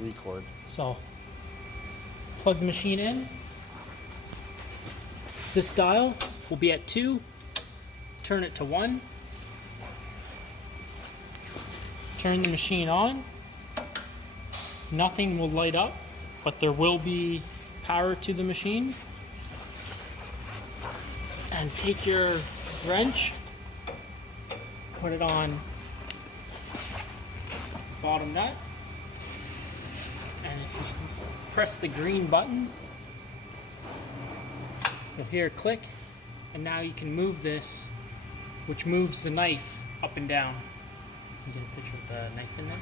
record. So plug the machine in. This dial will be at 2. Turn it to 1. Turn the machine on. Nothing will light up, but there will be power to the machine. And take your wrench, put it on the bottom nut, and if you press the green button, you'll hear a click, and now you can move this, which moves the knife up and down. You can get a picture of the knife in there.